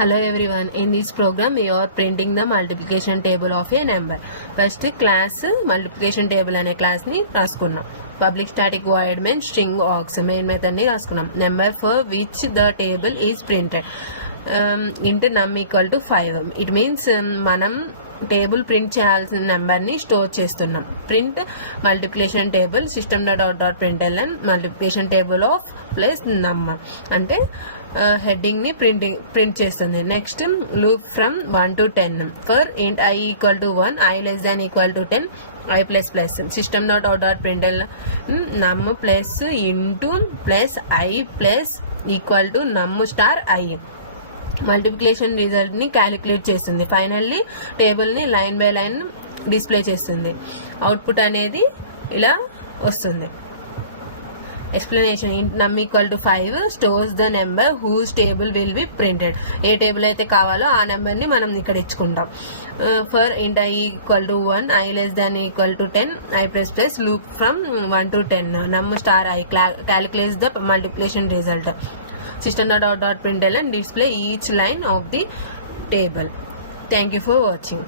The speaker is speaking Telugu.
Hello everyone, in this program we are printing the multiplication table of a number. First class multiplication table అనే క్లాస్ ని రాసుకున్నాం. Public static void main string aux main method ని రాసుకున్నాం. Number for which the table is printed into నమ్ ఈక్వల్ టు 5. ఇట్ మీన్స్ మనం టేబుల్ ప్రింట్ చేయాల్సిన నెంబర్ ని స్టోర్ చేస్తున్నాం. Print multiplication table system dot println multiplication table of plus నమ్ అంటే హెడ్డింగ్ ని ప్రింట్ చేస్తుంది. Next loop from 1 to 10 for int I equal to 1 I less than equal to 10 I plus plus system dot println num plus into plus I plus equal to num star I multiplication result ని క్యాలిక్యులేట్ చేస్తుంది. ఫైనల్లీ టేబుల్ ని లైన్ బై లైన్ డిస్ప్లే చేస్తుంది. అవుట్పుట్ అనేది ఇలా వస్తుంది. Explanation int num equal to 5 stores the number whose table will be printed. ఏ టేబుల్ అయితే కావాలో ఆ నెంబర్ ని మనం ఇక్కడ ఇచ్చుకుంటాం. For int I equal to 1 I less than equal to 10 I plus plus loop from 1 to 10 నమ్ star I calculates the multiplication result. System dot println and display each line of the table. Thank you for watching.